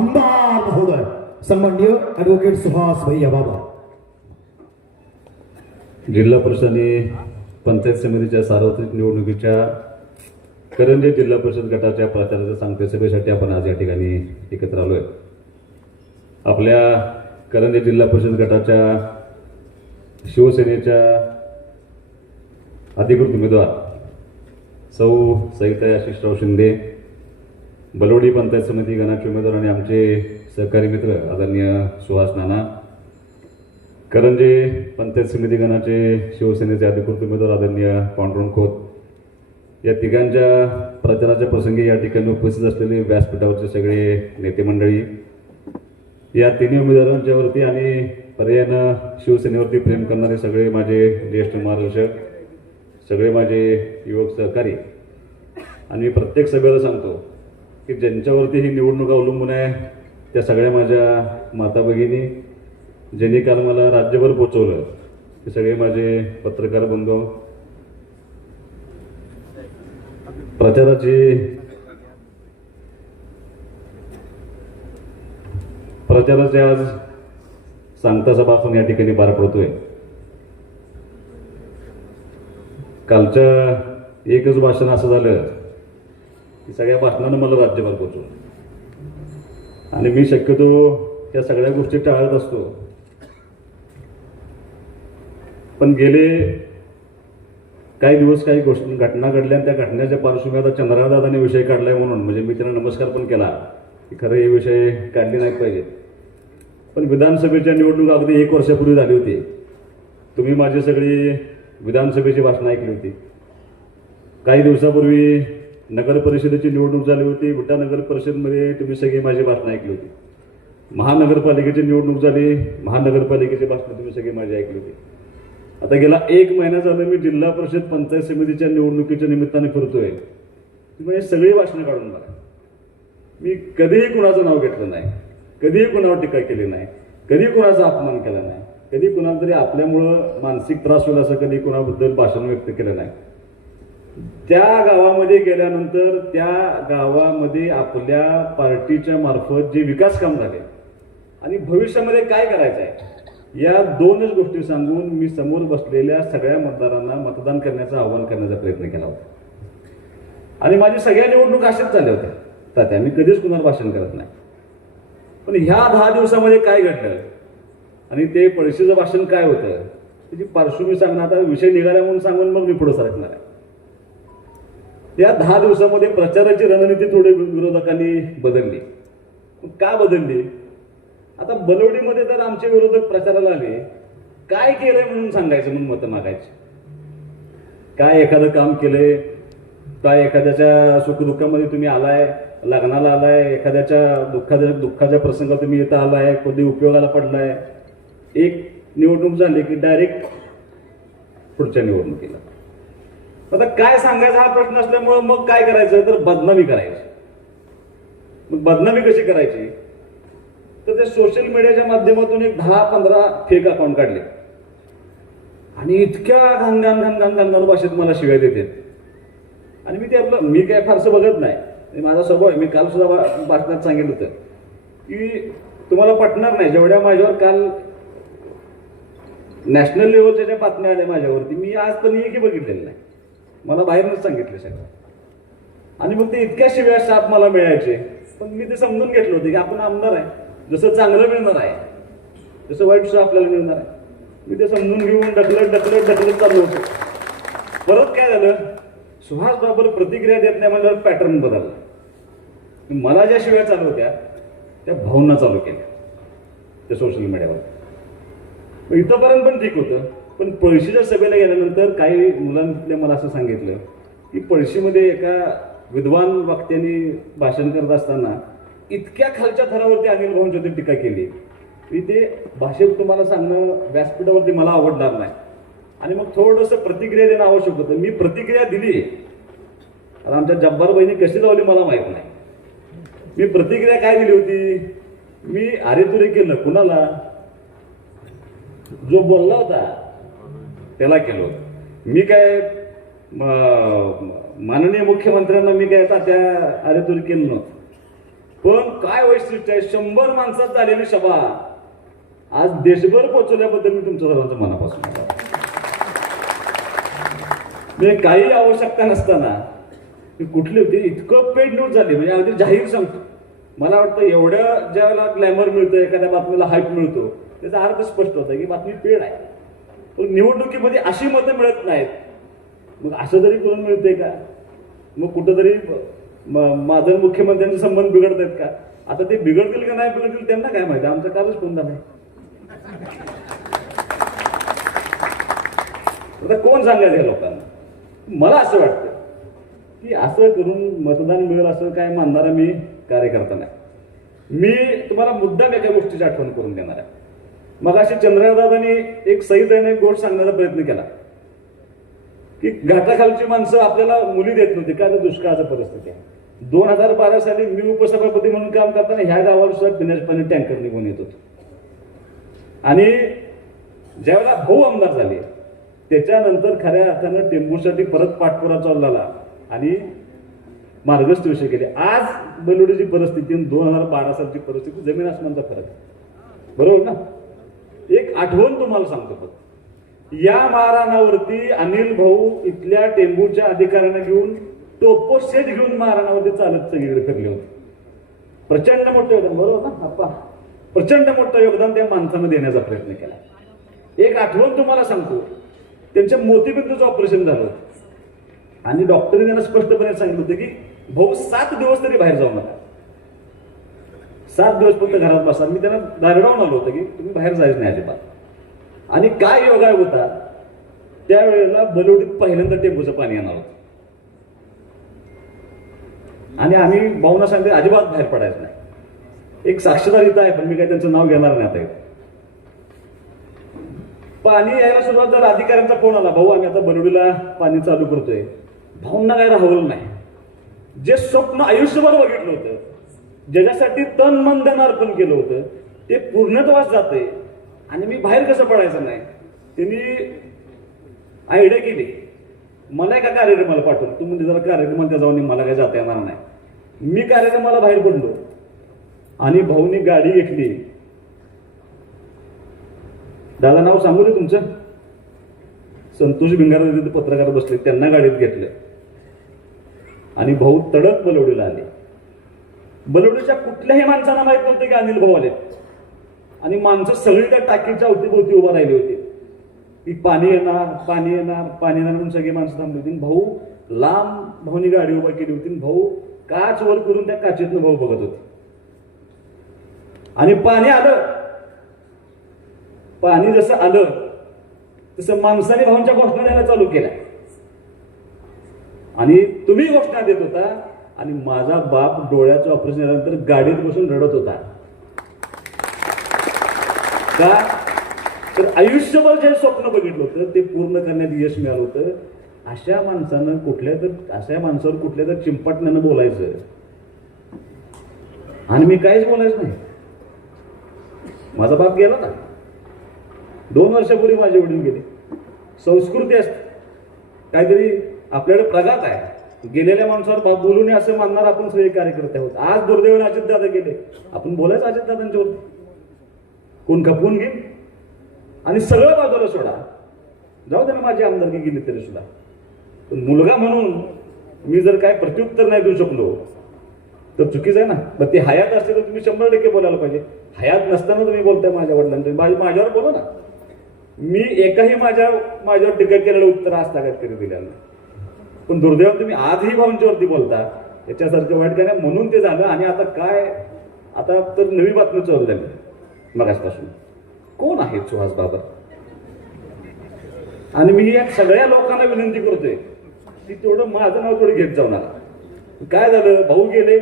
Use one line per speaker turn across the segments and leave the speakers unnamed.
आमदार महोदय सन्माननीय ॲडव्होकेट सुहास भैया बाबा.
जिल्हा परिषद पंचायत समितीच्या सार्वत्रिक निवडणुकीच्या करंजे जिल्हा परिषद गटाच्या प्रचाराच्या सांगते सभेसाठी आपण आज या ठिकाणी एकत्र आलो आहे आपल्या करंजे जिल्हा परिषद गटाच्या शिवसेनेच्या अधिकृत उमेदवार सौ सविता आशिषराव शिंदे बलोडी पंचायत समिती गणाचे उमेदवार आणि आमचे सहकारी मित्र आदरणीय सुहास नाना. करंजे पंचायत समिती गणाचे शिवसेनेचे अधिकृत उमेदवार आदरणीय पांडुरंग खोत. या तिघांच्या प्रचाराच्या प्रसंगी या ठिकाणी उपस्थित असलेले व्यासपीठावरचे सगळे नेते मंडळी या तिन्ही उमेदवारांच्यावरती आणि पर्यायानं शिवसेनेवरती प्रेम करणारे सगळे माझे ज्येष्ठ मार्गदर्शक सगळे माझे युवक सहकारी आणि मी प्रत्येक सभेला सांगतो की ज्यांच्यावरती ही निवडणूक अवलंबून आहे त्या सगळ्या माझ्या माता भगिनी ज्यांनी काल मला राज्यभर पोचवलं ते सगळे माझे पत्रकार बंधू. प्रचाराची प्रचाराचे आज सांगता सभा आपण या ठिकाणी पार पडतोय. कालच्या एकच भाषण असं झालं की सगळ्या भाषणानं मला राज्यभर पोचवलं आणि मी शक्यतो त्या सगळ्या गोष्टी टाळत असतो. पण गेले काही दिवस काही गोष्टी घटना घडल्या आणि त्या घटनेच्या पार्श्वभूमीवर आता चंद्रदादाने विषय काढलाय म्हणून म्हणजे मी त्यांना नमस्कार पण केला की खरं हे विषय काढले नाही पाहिजे पण विधानसभेच्या निवडणूक अगदी एक वर्षापूर्वी झाली होती. तुम्ही माझी सगळी विधानसभेची भाषणं ऐकली होती. काही दिवसापूर्वी नगर परिषदेची निवडणूक झाली होती. विटा नगर परिषदमध्ये तुम्ही सगळी माझी भाषणं ऐकली होती. महानगरपालिकेची निवडणूक झाली. महानगरपालिकेची भाषणं तुम्ही सगळी माझी ऐकली होती. आता गेला एक महिना झाला मी जिल्हा परिषद पंचायत समितीच्या निवडणुकीच्या निमित्ताने फिरतोय. तुम्ही हे सगळी भाषणं काढून मला मी कधीही कुणाचं नाव घेतलं नाही. कधीही कुणावर टीका केली नाही. कधी कुणाचा अपमान केला नाही. कधी कुणाला तरी आपल्यामुळं मानसिक त्रास होईल असं कधी कुणाबद्दल भाषण व्यक्त केलं नाही. त्या गावामध्ये गेल्यानंतर त्या गावामध्ये आपल्या पार्टीच्या मार्फत जे विकास काम झाले आणि भविष्यामध्ये काय करायचं आहे या दोनच गोष्टी सांगून मी समोर बसलेल्या सगळ्या मतदारांना मतदान करण्याचं आवाहन करण्याचा प्रयत्न केला होता. आणि माझी सगळ्या निवडणूक अशाच झाल्या होत्या. तात्या मी कधीच कुणाला भाषण करत नाही. पण ह्या दहा दिवसामध्ये काय घडलं? आणि ते पळशीचं भाषण काय होतं? त्याची पार्श्वभूमी सांगणं आता विषय निघाला म्हणून सांगून मग मी पुढे सरकणार आहे. त्या दहा दिवसामध्ये प्रचाराची रणनीती थोडी विरोधकांनी बदलली. का बदलली? आता बलवडीमध्ये तर आमचे विरोधक प्रचाराला आले. काय केलंय म्हणून सांगायचं म्हणून मतं मागायची? काय एखादं काम केलंय? काय एखाद्याच्या सुखदुःखामध्ये तुम्ही आलाय? लग्नाला आलाय? एखाद्याच्या दुःखाच्या दुःखाच्या प्रसंगात तुम्ही इथं आलाय? कधी उपयोगाला पडलाय? एक निवडणूक झाली की डायरेक्ट पुढच्या निवडणुकीला. आता काय सांगायचा हा प्रश्न असल्यामुळं मग काय करायचं? तर बदनामी करायची. मग बदनामी कशी करायची? तर ते सोशल मीडियाच्या माध्यमातून एक दहा पंधरा फेक अकाउंट काढले. आणि इतक्या घाणघाण घाणघाण घाणघाण भाषेत मला शिवाय देते. आणि मी ते आपलं मी काय फारसं बघत नाही. आणि माझा स्वभाव आहे मी काल सुद्धा भाषणात सांगितलं होतं की तुम्हाला पटणार नाही. जेवढ्या माझ्यावर काल नॅशनल लेवलच्या ज्या बातम्या आल्या माझ्यावरती मी आज पण एकही बघितलेलं नाही. मला बाहेरूनच सांगितलं सगळं. आणि मग ते इतक्या शिव्या शाप मला मिळायचे. पण मी ते समजून घेतलं होतं की आपण आमदार आहे. जसं चांगलं मिळणार आहे तसं वाईट सुद्धा आपल्याला मिळणार आहे. मी ते समजून घेऊन ढकलत ढकलत ढकलत चालू होतो. परत काय झालं? सुहास बाबर प्रतिक्रिया देत नाही म्हणजे पॅटर्न बदलला. मला ज्या शिव्या चालू होत्या त्या भावना चालू केल्या त्या सोशल मीडियावर मग इथंपर्यंत पण ठीक होतं. पण पळशीच्या सभेला गेल्यानंतर काही मुलांनी मला असं सांगितलं की पळशीमध्ये एका विद्वान वक्त्यांनी भाषण करत असताना इतक्या खालच्या थरावरती अनिल भाऊंची टीका केली. की ते भाषेत तुम्हाला सांगणं व्यासपीठावरती मला आवडणार नाही. आणि मग थोडंसं प्रतिक्रिया देणं आवश्यक होतं. मी प्रतिक्रिया दिली. आता आमच्या जब्बार बहिणी कशी लावली मला माहीत नाही. मी प्रतिक्रिया काय दिली होती? मी आरेतुरे केलं कुणाला? जो बोलला होता त्याला केलं होतं. मी काय माननीय मुख्यमंत्र्यांना मी काय आता त्या अरेतुरी केलं नव्हतं. पण काय वैशिष्ट्य आहे शंभर माणसात झालेली सभा. आज देशभर पोहोचवल्याबद्दल मी तुमच्या सर्वांचं मनापासून म्हणजे काही आवश्यकता नसताना ती कुठली होती इतकं पेड न्यूज झाली. म्हणजे अगदी जाहीर सांगतो. मला वाटतं एवढ्या ज्या वेळेला ग्लॅमर मिळतं एखाद्या बातमीला हाईप मिळतो त्याचा अर्थ स्पष्ट होता की बातमी पेड आहे. पण निवडणुकीमध्ये अशी मतं मिळत नाहीत. मग असं तरी कोण मिळते का? मग कुठंतरी म- माझं मुख्यमंत्र्यांचे संबंध बिघडत आहेत का? आता ते बिघडतील का नाही बिघडतील त्यांना काय माहिती? आमचं कालच कोणता नाही आता कोण सांगायचं या लोकांना? मला असं वाटतं की असं करून मतदान मिळेल असं काय मानणारा मी कार्यकर्ता नाही. मी तुम्हाला मुद्दाम एका गोष्टीची आठवण करून देणार आहे. मग अशी चंद्रदादांनी एक सईदाने गोष्ट सांगण्याचा प्रयत्न केला. की घाटाखालची माणसं आपल्याला मुली देत नव्हती. काय दुष्काळाची परिस्थिती आहे. दोन हजार बारा साली मी उपसभापती म्हणून काम करताना ह्या गावाला सुद्धा पिण्याचे पाणी टँकर निघून येत होतं. आणि ज्यावेळेला भाऊ आमदार झाले त्याच्यानंतर खऱ्या अर्थानं टेंबूसाठी परत पाठपुरा चालू झाला आणि मार्गस्थ विषय केले. आज बलुडीची परिस्थिती आणि दोन हजार बारा सालची परिस्थिती जमीन आसमानचा फरक आहे. बरोबर ना? एक आठवण तुम्हाला सांगतो फक्त. या मारहाणावरती अनिल भाऊ इथल्या टेंबूच्या अधिकाऱ्यांना घेऊन टोपोशेट घेऊन मारहाणावरती चालत सगळीकडे फिरले होते. प्रचंड मोठं योगदान बरोबर ना? अप्पा प्रचंड मोठं योगदान त्या माणसानं देण्याचा प्रयत्न केला. एक आठवण तुम्हाला सांगतो. त्यांच्या मोतीबिंदूचं ऑपरेशन झालं होतं. आणि डॉक्टरने त्यांना स्पष्टपणे सांगितलं होतं की भाऊ सात दिवस तरी बाहेर जाऊ नका. सात दिवस फक्त घरात बसा. मी त्यांना दारडावून आलो होतं की तुम्ही बाहेर जायचं नाही अजिबात. आणि काय योगायोग होता? त्यावेळेला बलवडीत पहिल्यांदा टेंबूचं पाणी येणार होतं. आणि आम्ही भाऊना सांगते अजिबात बाहेर पडायचं नाही. एक साक्षीदार इथं आहे पण मी काही त्यांचं नाव घेणार नाही आता पाणी यायला सुरुवात जर अधिकाऱ्यांचा फोन आला भाऊ आम्ही आता बलवडीला पाणी चालू करतोय. भाऊंना काय राहवलं नाही. जे स्वप्न आयुष्यभर बघितलं होतं ज्याच्यासाठी तन मन धन अर्पण केलं होतं ते पूर्णत्वास जाते आणि मी बाहेर कसं पडायचं नाही. त्यांनी आयडिया केली. मला एका कार्यक्रमाला पाठवलं. तू म्हणजे जरा कार्यक्रमाला जाऊन मला काय जाता येणार नाही. मी कार्यक्रमाला बाहेर पडलो. आणि भाऊनी गाडी घेतली. दादा नाव सांगू दे तुमचं? संतोष भिंगार तिथे पत्रकार बसले त्यांना गाडीत घेतलं. आणि भाऊ तडक बलवडीला आले. बलवडीच्या कुठल्याही माणसांना माहीत नव्हते की अनिल भाऊ आले आणि माणसं सगळी त्या टाकीच्या अवतीभोवती उभा राहिली होती. की पाणी येणार पाणी येणार पाणी येणार म्हणून सगळी माणसं थांबली होती. भाऊ लांब भाऊनी गाडी उभा केली होती. आणि भाऊ काच वर करून त्या काचेतनं भाऊ बघत होते. आणि पाणी आलं. पाणी जसं आलं तसं माणसाने भाऊंच्या घोषणा द्यायला चालू केल्या. आणि तुम्ही घोषणा देत होता आणि माझा बाप डोळ्याचं ऑपरेशन झाल्यानंतर गाडीत बसून रडत होता. का? तर आयुष्यभर जे स्वप्न बघितलं होतं ते पूर्ण करण्यात यश मिळालं होतं. अशा माणसानं कुठल्या तर अशा माणसावर कुठल्या तर चिंपाटण्यानं बोलायचं. आणि मी काहीच बोलायचं नाही. माझा बाप गेला ना दोन वर्षापूर्वी माझे वडील गेले. संस्कृती असते. काहीतरी आपल्याकडे प्रगात आहे. गेलेल्या माणसावर बाप बोलू नये असं मानणार आपण सगळे कार्यकर्ते आहोत. आज दुर्दैवाने अजितदादा गेले. आपण बोलायचं अजितदादांच्यावर कोण खपवून घे आणि सगळं बाजूला सोडा. जाऊ दे ना माझी आमदारकी गेली तरी सुद्धा. पण मुलगा म्हणून मी जर काय प्रत्युत्तर नाही देऊ शकलो तर चुकीचं आहे ना. मग ते हयात असते तर तुम्ही शंभर टक्के बोलायला पाहिजे. हयात नसताना तुम्ही बोलताय माझ्या वडिलांना माझ्यावर बोला ना. मी एकाही माझ्या माझ्यावर टीका केलेलं उत्तर आज ताकद कधी दिलेलं नाही. पण दुर्दैव तुम्ही आजही भावांच्यावरती बोलता. याच्यासारखं वाईट काय नाही. म्हणून ते झालं आणि आता काय? आता तर नवी बातमी चालू झाली मगासपासून कोण आहेत सुहास बाबर आणि मी या सगळ्या लोकांना विनंती करतोय की तेवढं माझं नाव थोडं घेत जाऊ नका. काय झालं? भाऊ गेले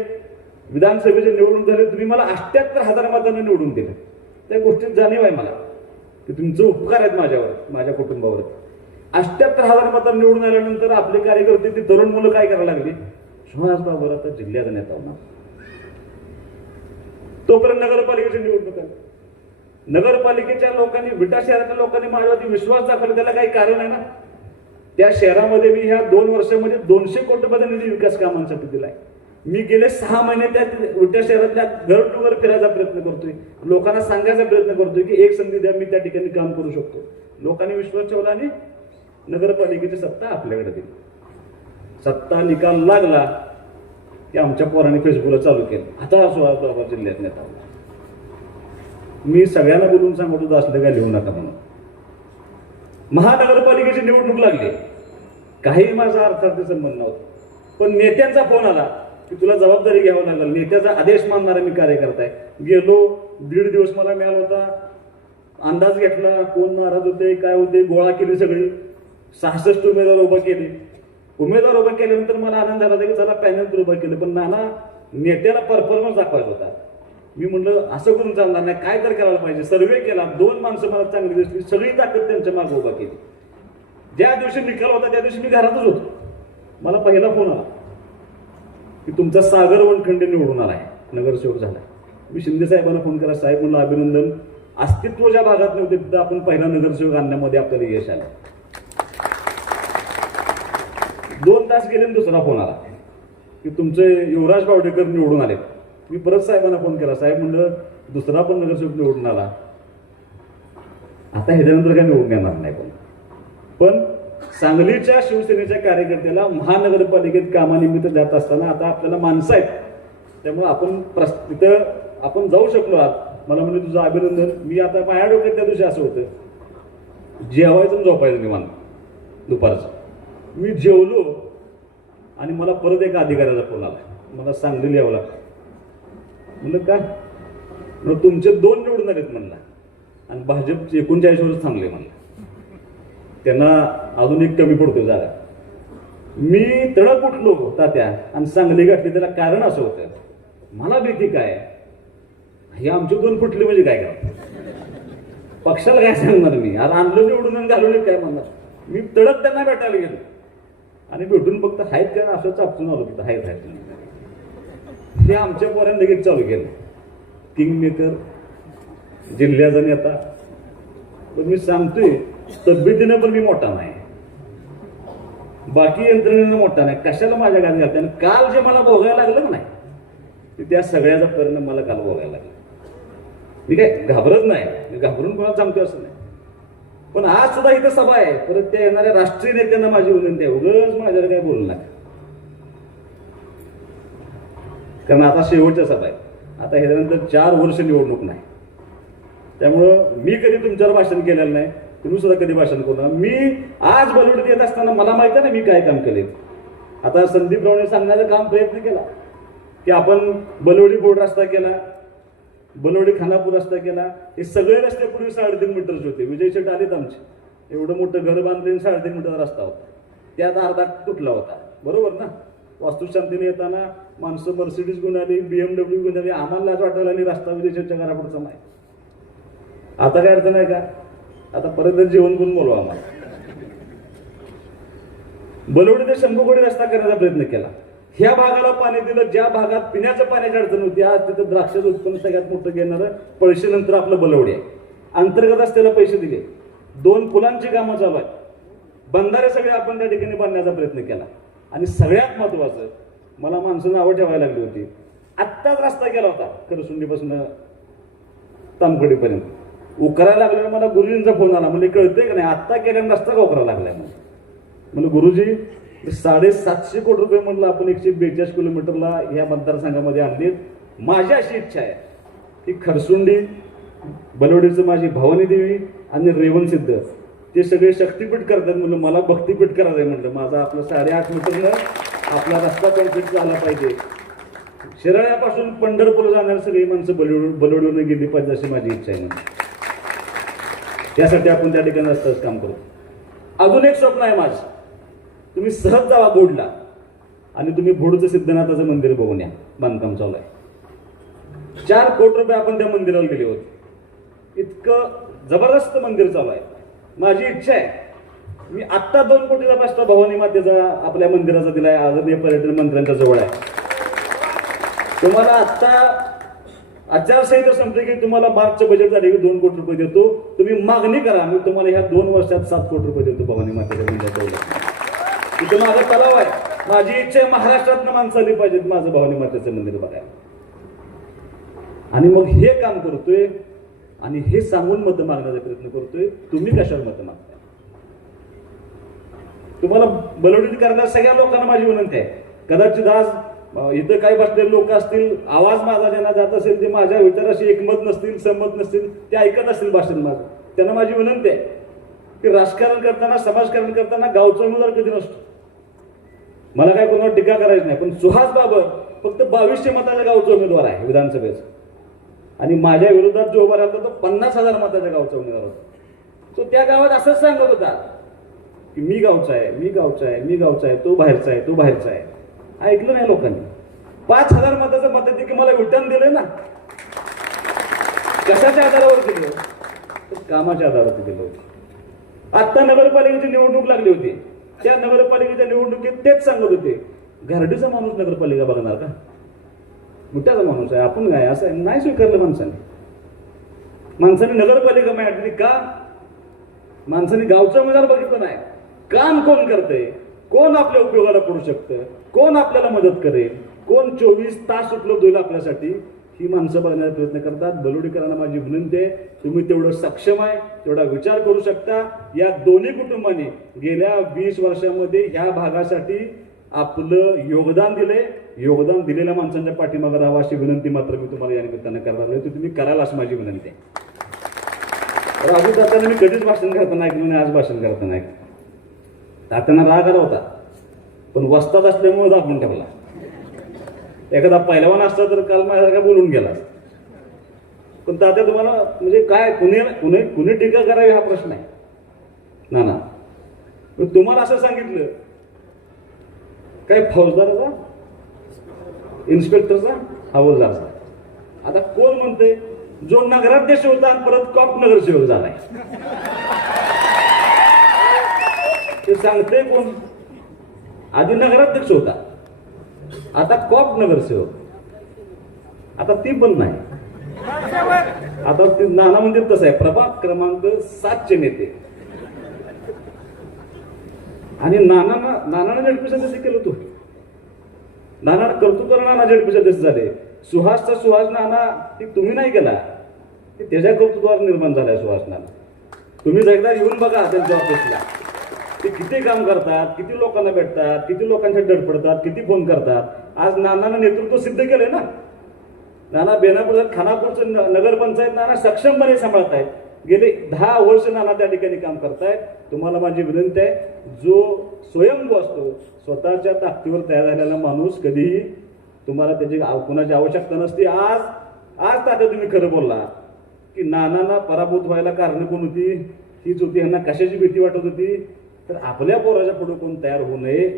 विधानसभेचे निवडून झाले तुम्ही मला अठ्याहत्तर हजार मतांना निवडून दिले. त्या गोष्टीत जाणीव आहे मला. की तुमचं उपकार आहेत माझ्यावर माझ्या कुटुंबावर. अष्ट्याहत्तर हजार मतांना निवडून आल्यानंतर आपले कार्यकर्ते ती तरुण मुलं काय करायला लागली? सुहास बाबर आता जिल्ह्याचा नेता होणार. तोपर्यंत नगरपालिकेची निवडणूक आहे नगरपालिकेच्या लोकांनी विटा शहरातल्या लोकांनी माझ्यावरती विश्वास दाखवला. त्याला काही कारण आहे ना? त्या शहरामध्ये मी ह्या दोन वर्षामध्ये दोनशे कोटीमध्ये निधी विकास कामांसाठी दिलाय मी गेले सहा महिने त्या विटा शहरातल्या घर टू घर फिरायचा प्रयत्न करतोय. लोकांना सांगायचा प्रयत्न करतोय की एक संधी द्या मी त्या ठिकाणी काम करू शकतो. लोकांनी विश्वास ठेवला आणि नगरपालिकेची सत्ता आपल्याकडे दिली. सत्ता निकाल लागला की आमच्या पोरांनी फेसबुकला चालू केलं. आता असो सोळा जिल्ह्यात नेता मी सगळ्यांना बोलून सांगत होतो असलं काय लिहू नका म्हणून. महानगरपालिकेची निवडणूक लागली. काही माझा अर्थार्थ संबंध नव्हता. पण नेत्यांचा फोन आला की तुला जबाबदारी घ्यावं लागेल. नेत्याचा आदेश मानणारा मी कार्यकर्ता आहे गेलो दीड दिवस मला मिळाला होता. अंदाज घेतला कोण नाराज होते काय होते गोळा केली सगळी. सहासष्ट उमेदवार उभं केले. उमेदवार उभं केल्यानंतर मला आनंद झाला की चला पॅनल उभं केलं पण नाना नेत्याला परफॉर्मन्स दाखवायचा होता. मी म्हणलं असं करून चालणार नाही काय तर करायला पाहिजे. सर्वे केला दोन माणसं मला चांगली दिसली सगळी ताकद त्यांच्या मागे उभा केली. ज्या दिवशी निकाल होता त्या दिवशी मी घरातच होतो. मला पहिला फोन आला की तुमचा सागर वनखंडे निवडून आला आहे नगरसेवक झाला मी शिंदे साहेबांना फोन करा साहेब म्हणलं अभिनंदन. अस्तित्व ज्या भागात नव्हते तिथं आपण पहिला नगरसेवक आणण्यामध्ये आपल्याला यश आलं दोन तास गेले आणि दुसरा फोन आला. की तुमचे युवराज बावडेकर निवडून आले मी परत साहेबांना फोन केला. साहेब म्हणलं दुसरा पण नगरसेवक निवडून आला. आता ह्याच्यानंतर काय निवडून येणार नाही पण पण सांगलीच्या शिवसेनेच्या कार्यकर्त्याला महानगरपालिकेत कामानिमित्त जात असताना आता आपल्याला माणसं आहेत. त्यामुळे आपण प्रस तिथं आपण जाऊ शकलो आहात. मला म्हणजे तुझं अभिनंदन. मी आता माझ्या डोक्यात त्या दिवशी असं होतं. जेवायचं झोपायचं निवांत. दुपारचं. मी जेवलो आणि मला परत एका अधिकाऱ्याचा फोन आला. मला सांगली यावं लागतं म्हणलं काय? म्हणलं तुमचे दोन निवडून आहेत म्हणला. आणि भाजप एकोणचाळीस वर्ष थांबले म्हणलं. त्यांना अजून एक कमी पडतो जागा मी तडक उठलो तात्या आणि सांगली गाठली त्याला कारण असं होतं. मला भीती काय? हे आमचे दोन फुटले म्हणजे काय करा पक्षाला काय सांगणार मी? आता आणलं निवडून घालवले घालवलं काय म्हणणार? मी तडक त्यांना भेटायला गेलो. आणि भेटून फक्त आहेत का असं चापसून आलो तिथं आहेत आहेत हे आमच्या पोरांनी लगेच चालू केलं. किंग मेकर जिल्ह्याचा नेता पण मी सांगतोय तब्येतीनं पण मी मोठा नाही. बाकी यंत्रणेनं मोठा नाही. कशाला माझ्या गाडी घालते आणि काल जे मला भोगायला लागलं का नाही? ते त्या सगळ्याचा परिणाम मला काल भोगायला लागला. ठीक आहे घाबरत नाही. घाबरून कोणाला सांगतो असं नाही. पण आज सुद्धा इथं सभा आहे. परत त्या येणाऱ्या राष्ट्रीय नेत्यांना माझी विनंती आहे. उगच माझ्यावर काय बोलू नका. कारण आता शेवटच्या सभा आहे. आता ह्याच्यानंतर चार वर्ष निवडणूक नाही. त्यामुळं मी कधी तुमच्यावर भाषण केलेलं नाही. तुम्ही सुद्धा कधी भाषण करू मी आज बॉलिवूड येत असताना मला माहिती आहे ना मी काय काम केले आता संदीप रावणे सांगण्याचं काम प्रयत्न केला. की आपण बलवडी बोर्ड रस्ता केला. बलवडी खानापूर रस्ता केला. हे सगळे रस्ते पूर्वी साडेतीन मीटरचे होते. विजय शेट आलेत आमचे. एवढं मोठं घर बांधले आणि साडेतीन मीटरचा रस्ता होता. त्यात अर्धा तुटला होता. बरोबर ना? वास्तुशांतीने येताना माणसं मर्सिडीज घेऊन आली बीएमडब्ल्यू घेऊन आली. आम्हाला लाज वाटायला आली रस्ता विजय शेटच्या घरापुढचा नाही. आता काय अडचण आहे का? आता परत जेवण करून बोलवा आम्हाला. बलवडी ते शंभू कोटी रस्ता करण्याचा प्रयत्न केला. ह्या भागाला पाणी दिलं ज्या भागात पिण्याचं पाण्याची अडचण होती आज तिथं द्राक्षाचं उत्पन्न सगळ्यात मोठं घेणारं पळशीनंतर आपलं बलवडी आहे. अंतर्गत असलेला पैसे दिले. दोन पुलांची कामं चालू आहेत. बंधारे सगळे आपण त्या ठिकाणी बांधण्याचा प्रयत्न केला. आणि सगळ्यात महत्वाचं मला माणसं नावं ठेवायला लागली होती. आत्ताच रस्ता केला होता करसुंडीपासून तामकडीपर्यंत उकरायला लागल्यावर मला गुरुजींचा फोन आला. म्हणजे कळतंय का नाही? आत्ता केल्यानं रस्ता का उकरायला लागलाय म्हणजे म्हणलं गुरुजी साडेसातशे कोटी रुपये म्हणलं आपण एकशे बेचाळीस किलोमीटरला या मतदारसंघामध्ये आणले माझी अशी इच्छा आहे की खरसुंडी बलवडीचं माझी भवानी देवी आणि रेवन सिद्ध ते सगळे शक्तीपीठ करतात म्हणलं मला भक्तीपीठ करायचं आहे म्हटलं माझा आपलं साडेआठ मीटरनं आपला रस्ता कंप्लीट झाला पाहिजे. शिराळ्यापासून पंढरपूर जाणारी सगळी माणसं बलवडी बलवडून गेली पाहिजे अशी माझी इच्छा आहे म्हणून त्यासाठी आपण त्या ठिकाणी रस्ताच काम करू. अजून एक स्वप्न आहे माझं. तुम्ही सहज जावा बोर्डला. आणि तुम्ही भोडचं सिद्धनाथाचं मंदिर बघून या. बांधकाम चालू आहे. चार कोटी रुपये आपण त्या मंदिराला दिले होते. इतकं जबरदस्त मंदिर चालू आहे. माझी इच्छा आहे. मी आत्ता दोन कोटीचा प्रस्ताव भवानी मातेचा आपल्या मंदिराचा दिलाय. आदरणीय पर्यटन मंत्र्यांच्या जवळ आहे. तुम्हाला आत्ता आचारसंहिता संपली की तुम्हाला मार्चचं बजेट झाले की दोन कोटी रुपये देतो. तुम्ही मागणी करा. मी तुम्हाला ह्या दोन वर्षात सात कोटी रुपये देतो भवानी मातेच्या मंदिराजवळ इथे माझा तलाव आहे. माझी इच्छा आहे महाराष्ट्रात माणसं आली पाहिजेत माझं भावनी मातेचं मंदिर बघायला. आणि मग हे काम करतोय आणि हे सांगून मतं मागण्याचा प्रयत्न करतोय. तुम्ही कशावर मतं मागताय? तुम्हाला बलवडीत करणार सगळ्या लोकांना माझी विनंती आहे. कदाचित आज इथं काही बसलेले लोक असतील आवाज माझा ज्यांना जात असेल ते माझ्या विचाराशी एकमत नसतील सहमत नसतील ते ऐकत असतील भाषण माझं. त्यांना माझी विनंती आहे की राजकारण करताना समाजकारण करताना गावचा उमेदवार कधी नसतो? मला काय कोणावर टीका करायची नाही पण सुहास बाबर फक्त बावीसशे मताच्या गावचा उमेदवार आहे विधानसभेचा. आणि माझ्या विरोधात जो उभा राहिला तो पन्नास हजार मताच्या गावचा उमेदवार होता. तो त्या गावात असंच सांगत होता की मी गावचा आहे मी गावचा आहे मी गावचा आहे तो बाहेरचा आहे तो बाहेरचा आहे. ऐकलं नाही लोकांनी. पाच हजार मताचं मताधिक्य मला विटन दिले ना. कशाच्या आधारावर दिलं तर कामाच्या आधारावर दिलं होतं आत्ता नगरपालिकेची निवडणूक लागली होती. त्या नगरपालिकेच्या निवडणुकीत तेच सांगत होते घरडीचा माणूस नगरपालिका बघणार का? मुठ्याचा माणूस आहे आपण काय असं आहे. नाही स्वीकारलं माणसाने. माणसाने नगरपालिका माहिती का? माणसाने गावचा उमेदवार बघितलं नाही. काम कोण करतंय? कोण आपल्या उपयोगाला पडू शकतं? कोण आपल्याला मदत करेल? कोण चोवीस तास उपलब्ध होईल आपल्यासाठी? ही माणसं बघण्याचा प्रयत्न करतात. बलुडीकरांना माझी विनंती आहे तुम्ही तेवढं सक्षम आहे तेवढा विचार करू शकता. या दोन्ही कुटुंबांनी गेल्या वीस वर्षामध्ये ह्या भागासाठी आपलं योगदान दिले योगदान दिलेल्या माणसांच्या पाठीमागे राहावा अशी विनंती मात्र मी तुम्हाला या निमित्तानं करणार आहे ती तुम्ही कराल अशी माझी विनंती आहे. राजू तात्याने मी कधीच भाषण करताना ऐकलं नाही आज भाषण करताना ऐकलं तात्यांना राग आला होता पण वस्तात असल्यामुळे दाखवून ठेवला. एखादा पहिलवान असता तर काल माझ्यासारखा बोलून गेला. पण आता तुम्हाला म्हणजे काय कुणी कुणी कुणी टीका करावी हा प्रश्न आहे? ना ना. तुम्हाला असं सांगितलं. काय फौजदाराचा? इन्स्पेक्टरचा? हवालदारचा. आता कोण म्हणते जो नगराध्यक्ष होता आणि परत कॉप नगरसेवक झालाय. ते सांगते कोण? आधी नगराध्यक्ष होता. आता कॉप नगरसेवक. आता ती पण नाही. आता ते नाना मंदिर कसं आहे? प्रभाग क्रमांक सातचे नेते. आणि नाना नानाने झडपी सदस्य केलं तू नाना कर्तृत्व नाना झडपी सदस्य झाले. सुहासचा सुहास नाना ती तुम्ही नाही केला. ते त्याच्या कर्तृत्वावर निर्माण झालाय सुहास नाना. तुम्ही जर एकदा येऊन बघा त्यांच्या ऑफिसला ते किती काम करतात किती लोकांना भेटतात किती लोकांच्या डडपडतात किती फोन करतात. आज नानानं नेतृत्व सिद्ध केलंय ना? नाना बेनापूर खानापूरचं न- नगरपंचायत नाना सक्षमपणे सांभाळत आहेत गेले दहा वर्ष नाना त्या ठिकाणी काम करतायत. तुम्हाला माझी विनंती आहे जो स्वयंभू असतो स्वतःच्या ताकदीवर तयार झालेला माणूस कधीही तुम्हाला त्याची आव- कुणाची आवश्यकता नसते. आज आज ताकद तुम्ही खरं बोलला. की नानांना पराभूत व्हायला कारण कोण होती? हीच होती यांना कशाची भीती वाटत होती? तर आपल्या पोराच्या पुढे कोण तयार होऊ नये?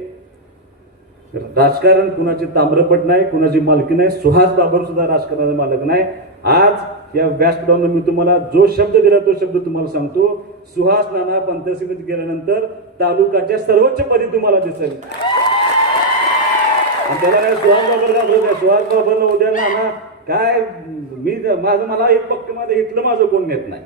राजकारण कुणाची ताम्रपट नाही कुणाची मालकी नाही सुहास बाबर सुद्धा राजकारणाचा मालक नाही. आज या व्यासपीठावर मी तुम्हाला जो शब्द दिला तो शब्द तुम्हाला सांगतो. सुहास नाना पंचायत गेल्यानंतर तालुकाच्या सर्वोच्च पदी तुम्हाला दिसेल. आणि त्याला काय सुहास बाबर घाबरत सुहास बाबरला उद्या नाना काय मी माझं मला एक पक्क माझं इथलं माझं कोण नेत नाही?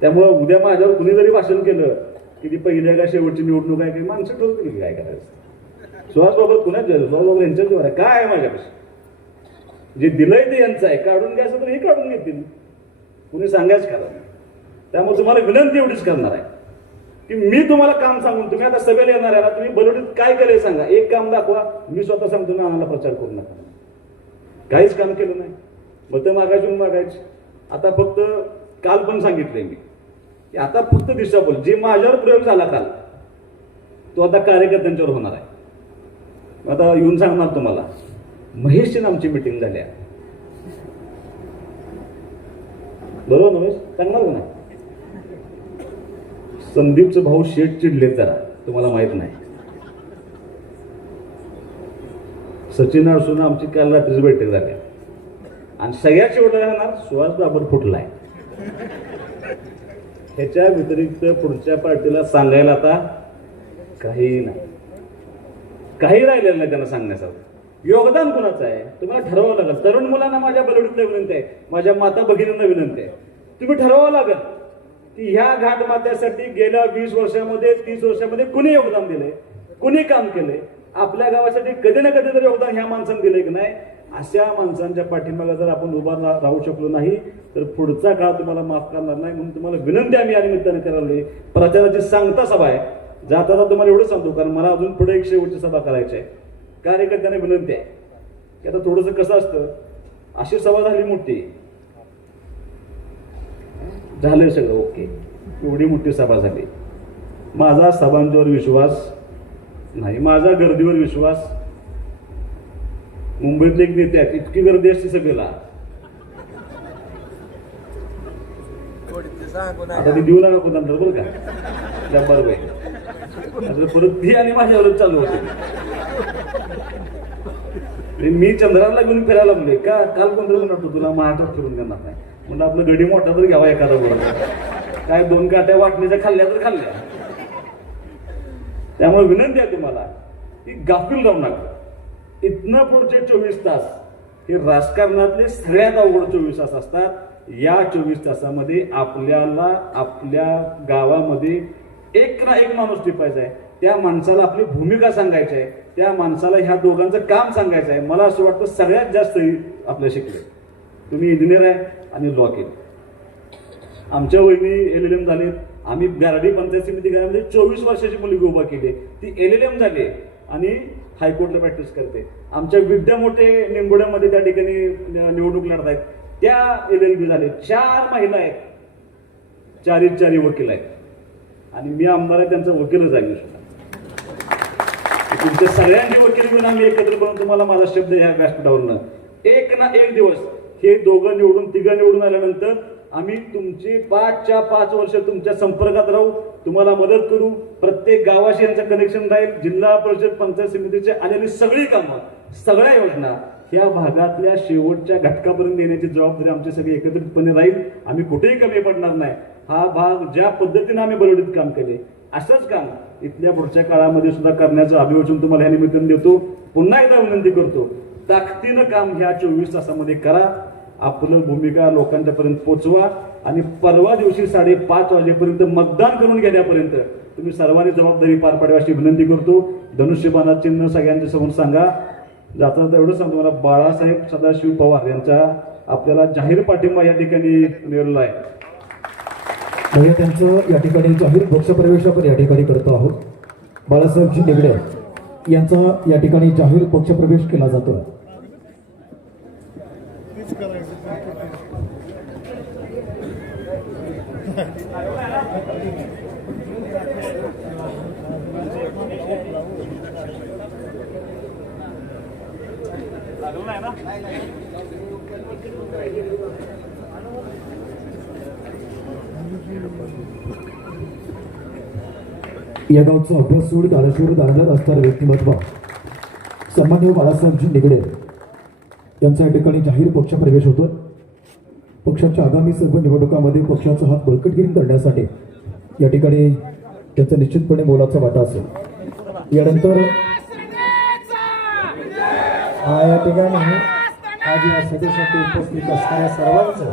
त्यामुळं उद्या माझ्यावर कुणी जरी भाषण केलं की ती पहिल्या का शेवटची निवडणूक आहे की माणसं ठरवतील की काय करायचं. सुहास बाबर कुणाच सुहास बाबर यांच्याच आहे काय आहे माझ्यापाशी? जे दिलंय ते यांचं आहे काढून घ्यायचं तर हे काढून घेतील. कुणी सांगायच खरं त्यामुळे तुम्हाला विनंती एवढीच करणार आहे. की मी तुम्हाला काम सांगून तुम्ही आता सभेला येणार आहे ना तुम्ही बरोडीत काय केलंय सांगा. एक काम दाखवा मी स्वतः सांगतो मी आम्हाला प्रचार करू नका. काहीच काम केलं नाही. मतं मागायची मागायची. आता फक्त काल पण सांगितलंय मी. आता फक्त दिशाभूल जे माझ्यावर प्रयोग झाला काल तो आता कार्यकर्त्यांच्यावर होणार आहे. आता येऊन सांगणार तुम्हाला महेशची आमची मिटिंग झाली आहे. बरोबर महेश? सांगणार का नाही? संदीपचं भाऊ शेठ चिडलेत जरा तुम्हाला माहीत नाही. सचिन अडसून आमची काल रात्रीची बैठक झाली. आणि सगळ्यात शेवटा राहणार सुहास बाबर फुटलाय. ह्याच्या व्यतिरिक्त पुढच्या पार्टीला सांगायला आता काही नाही. काही राहिलेलं नाही त्यांना सांगण्यासारखं. योगदान कुणाचं आहे? तुम्हाला ठरवावं लागेल. तरुण मुलांना माझ्या बलवडीतल्या विनंती आहे. माझ्या माता भगिनींना विनंती आहे. तुम्ही ठरवावं लागेल की ह्या घाट मात्यासाठी गेल्या वीस वर्षामध्ये तीस वर्षामध्ये कुणी योगदान दिलंय? कुणी काम केलंय? आपल्या गावासाठी कधी ना कधी तरी योगदान ह्या माणसानं दिलंय की नाही? अशा माणसांच्या पाठीमागे जर आपण उभा राहू शकलो नाही तर पुढचा काळ तुम्हाला माफ करणार नाही म्हणून तुम्हाला विनंती आम्ही या निमित्ताने करायला प्रचाराची सांगता सभा आहे. जाता जाता तुम्हाला एवढं सांगतो कारण मला अजून पुढे एक शेवटची सभा करायची आहे कार्यकर्त्यांना विनंती आहे. की आता थोडंसं कसं असतं अशी सभा झाली मोठी. झालं सगळं ओके. एवढी मोठी सभा झाली. माझा सभांच्यावर विश्वास नाही माझा गर्दीवर विश्वास मुंबईतले एक नेते आहेत इतकी गर्दी असते सगळ्याला. आता ती देऊ नका कोणाला बरं का? जब्बार बाई परत ती आणि माझ्यावरच चालू होते. मी चंद्राला घेऊन फिरायला लागले का? काल कोणतरी म्हणतो तुला महाराष्ट्रात फिरून देणार नाही. म्हणून आपलं गडी मोठा तर घ्यावा एखादा बरोबर काय दोन काट्या वाटण्याच्या खाल्ल्या तर खाल्ल्या. त्यामुळे विनंती आहे तुम्हाला की गाफील राहू नका. इथनं पुढचे चोवीस तास हे राजकारणातले सगळ्यात अवघड चोवीस तास असतात. या चोवीस तासामध्ये आपल्याला आपल्या गावामध्ये एक ना एक माणूस टिपायचा आहे. त्या माणसाला आपली भूमिका सांगायची आहे. त्या माणसाला ह्या दोघांचं काम सांगायचं आहे. मला असं वाटतं सगळ्यात जास्त आपल्या शिकले. तुम्ही इंजिनियर आहे आणि लॉ केलं. आमच्या वहिनी एल एल एम झाले आम्ही गारडी पंचायत समिती गावामध्ये चोवीस वर्षाची मुलगी उभा केली. ती एल एल एम झाली आणि हायकोर्टला प्रॅक्टिस करते. आमच्या विद्या मोठे निंबोड्यामध्ये त्या ठिकाणी निवडणूक लढत आहेत त्या एल एल बी झाले. चार महिला आहेत. चारी चारी वकील आहेत. आणि मी आमदार आहे त्यांचा वकीलच आहे सुद्धा. तुमच्या सगळ्यांची वकील घेऊन आम्ही एकत्र करून तुम्हाला माझा शब्द ह्या व्यासपीठावरनं. एक ना एक दिवस हे दोघं निवडून तिघं निवडून आल्यानंतर आम्ही तुमची पाचच्या पाच वर्ष तुमच्या संपर्कात राहू तुम्हाला मदत करू. प्रत्येक गावाशी यांचं कनेक्शन राहील. जिल्हा परिषद पंचायत समितीचे आलेली सगळी कामं सगळ्या योजना ह्या भागातल्या शेवटच्या घटकापर्यंत येण्याची जबाबदारी आमची सगळी एकत्रितपणे राहील. आम्ही कुठेही कमी पडणार नाही. हा भाग ज्या पद्धतीने आम्ही बरोडीत काम केले असंच काम इथल्या पुढच्या काळामध्ये सुद्धा करण्याचं अभिवचन तुम्हाला या निमित्तानं देतो. पुन्हा एकदा विनंती करतो ताकदीनं काम ह्या चोवीस तासामध्ये करा. आपलं भूमिका लोकांच्यापर्यंत पोचवा आणि परवा दिवशी साडेपाच वाजेपर्यंत मतदान करून घेण्यापर्यंत तुम्ही सर्वांनी जबाबदारी पार पाडावी अशी विनंती करतो. धनुष्यबाणा चिन्ह सगळ्यांच्या समोर सांगा. जाता जाता एवढं सांगतो मला बाळासाहेब सदाशिव पवार यांचा आपल्याला जाहीर पाठिंबा या ठिकाणी मिळालेला आहे.
म्हणजे त्यांचं या ठिकाणी जाहीर पक्षप्रवेश आपण या ठिकाणी करतो आहोत. बाळासाहेबजी निगडे यांचा या ठिकाणी जाहीर पक्षप्रवेश केला जातो. या गावचं अभ्यासूड दानशूर दानदार असणारं व्यक्तिमत्व. सन्मान्य बाळासाहेबजी निगडे. यांचा या ठिकाणी जाहीर पक्षप्रवेश होतो पक्षाच्या आगामी सर्व निवडणुकांमध्ये पक्षाचा हात बळकटगिरी करण्यासाठी या ठिकाणी त्याचा निश्चितपणे मोलाचा वाटा असेल. यानंतर
हा या ठिकाणी आज या सभेसाठी उपस्थित असणाऱ्या सर्वांचं